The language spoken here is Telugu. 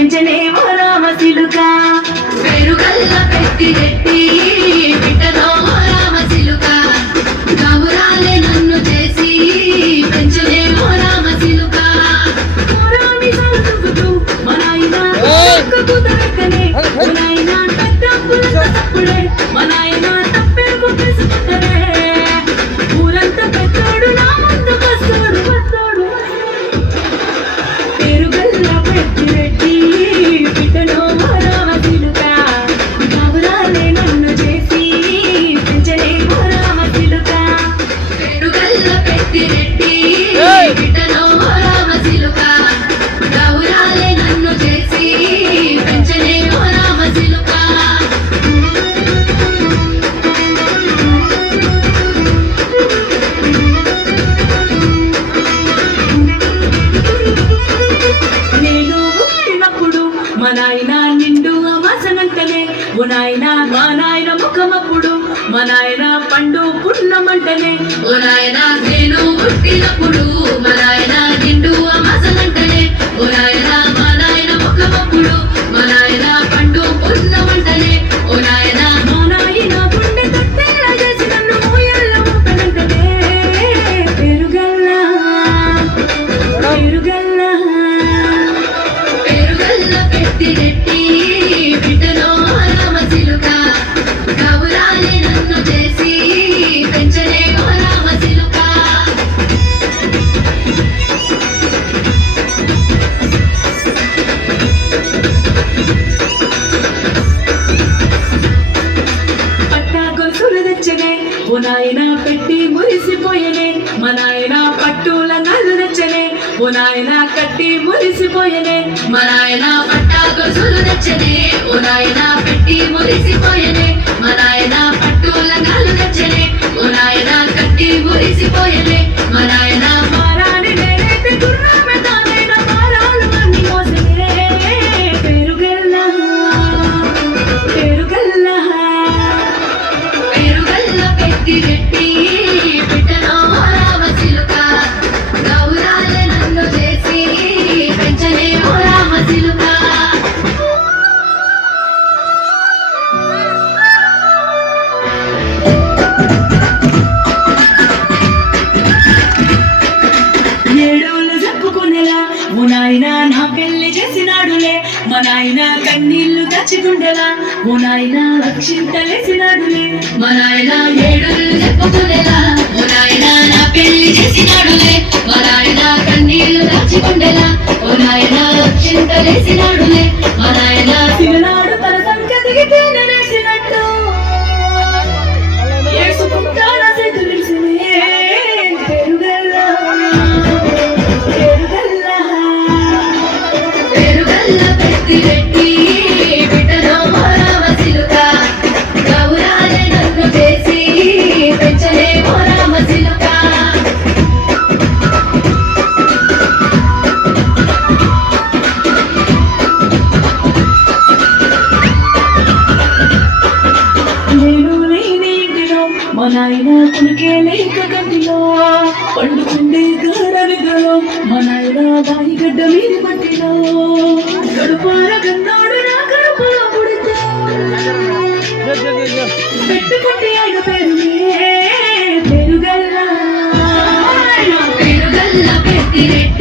పెంచలేమో రామచిలుక పెరుగల్ల పెట్టిరెట్టి బిడ్డలో రామచిలుక గౌరాలే నన్ను చేసి పెంచలేమో రామచిలుక పురాణి సాగుతూ మనాయిన కుదరకనే మనాయిన తప్పుల తప్పుడే మనాయిన తప్పే ముగిసుకుంటనే ఊరంతా పెద్దోడు నా ముందు వస్తాడు వస్తాడు పెరుగల్ల పెట్టిరెట్టి బిడ్డలో రామచిలుక గౌరాలే నన్ను చేసి పెంచలేమో రామచిలుక పెరుగల్ల పెట్టిరెట్టి బిడ్డలో రామచిలుక గౌరాలే నన్ను చేసి పెంచలేమో రామచిలుక నేను పుట్టినప్పుడు మా నాయన నిండు అమాసనంటనే ఓ నాయన మా నాయన ముఖమప్పుడు మా నాయన పండు పున్నమంటనే ఓ నాయన నేను పుట్టినప్పుడు మా నాయన నిండు అమాసనంటనే ఓ నాయన మా నాయన ముఖమప్పుడు మా నాయన పండు పున్నమంటనే ఓ నాయన మా నాయన గుండె తట్టేలా చేసి నన్ను ఊయల్ల ఊపనంటనే పెరుగల్ల పెరుగల్ల పెరుగల్ల పెట్టిరెట్టి బిడ్డలో రామచిలుక గౌరాలే నన్ను చేసి పెంచలేమో రామచిలుక పట్టా గొలుసులు తెచ్చనే ఓ నాయన పెట్టి మురిసిపోయనే మా నాయన పట్టుల నల్లు తెచ్చనే ఓ నాయన కట్టి మురిసిపోయనే మా నాయన పట్టా గొలుసులు తెచ్చనే ఓ నాయన పెట్టి మురిసిపోయనే మా నాయన పట్టుల నల్లు తెచ్చనే ఓ నాయన కట్టి మురిసిపోయనే మా నాయన మారాని నేనైతే గుర్రమే తానైన మారాలు అన్ని మోసనే పెరుగల్ల పెరుగల్ల పెరుగల్ల పెట్టిరెట్టి బిడ్డలో రామచిలుక గౌరాలే నన్ను చేసి పెంచలేమో రామచిలుక ఏడోళ్ళు చెప్పుకునేలా ఓ నాయన నా పెళ్లి చేసినాడులే మా నాయన కన్నీళ్లు తెచ్చుకుండేలా ఓ నాయన అక్షింతలేసినాడులే మా నాయన ఏడోళ్ళు చెప్పుకునేలా ఓ నాయన నా పెళ్లి చేసినాడులే మా నాయన కన్నీళ్లు తెచ్చుకుండేలా ఓ నాయన అక్షింతలేసినాడులే మా నాయన తిరునాడు తన సంకతికి తేనెలేసినట్టు ఏసుకుంటాన చేతులిసినే పెరుగల్ల పెరుగల్ల పెరుగల్ల పెట్టిరెట్టి బిడ్డలో రామచిలుక గౌరాలే నన్ను చేసి పెంచలేమో రామచిలుక నేను లేని ఇంటిలో మా నాయన కునికే లేక గంటిలో పండుకుండే గారవిగలో మా నాయన బాయిగడ్డ మీద పట్టిలో గడుపార గన్నాడు నా గడుపులో పుడితే పెట్టుకుంటే ఆయన పేరు పెరుగల్ల పెరుగల్ల పెట్టిరెట్టి